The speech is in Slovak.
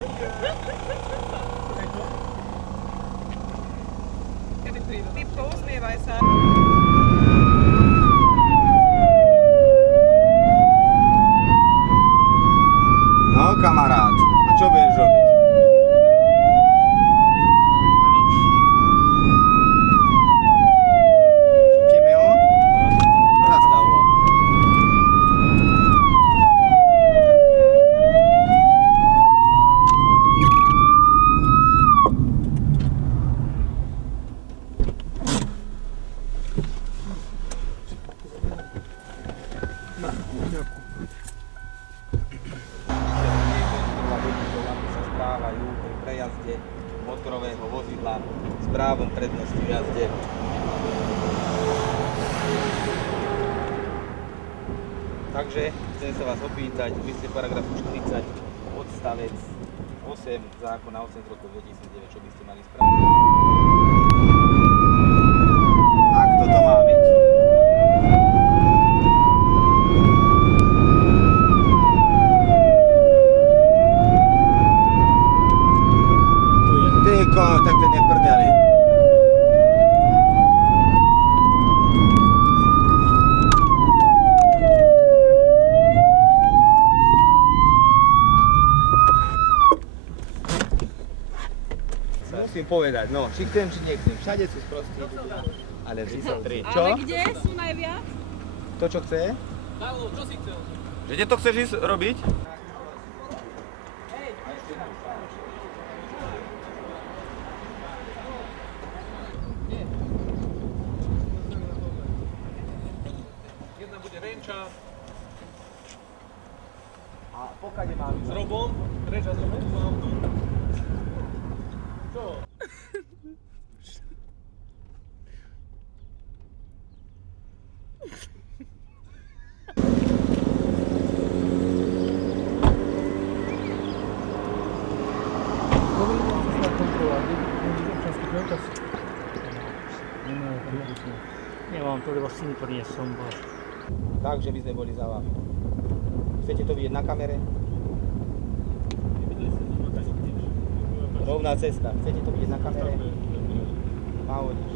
Ty pousmievaj sa. No kamarát, a čo budeš robiť? Šupneme ho? Zastav ho. Pri prejazde motorového vozidla s právom prednosti v jazde. Takže chcem sa vás opýtať, v zmysle paragrafu 40 odstavec 8 zákona 8 z roku 2009, čo by ste mali spraviť? Tak toto má byť. Tak ten je v prdeli. Musím povedať, no, či chcem, či nechcem. Všade sú sprostí ľudia. Ale vždy sa tri. Čo? Ale kde sú najviac? To, čo chce? Pavlo, čo si chcel? Že kde to chceš ísť robiť? Jedna bude Renča A pokade mám s Robom. Renča s Robom v autu. Čo? Nemám to, lebo si mi to niesol. Takže by sme boli za vami. Chcete to vidieť na kamere? Rovná cesta. Chcete to vidieť na kamere? Má odiš.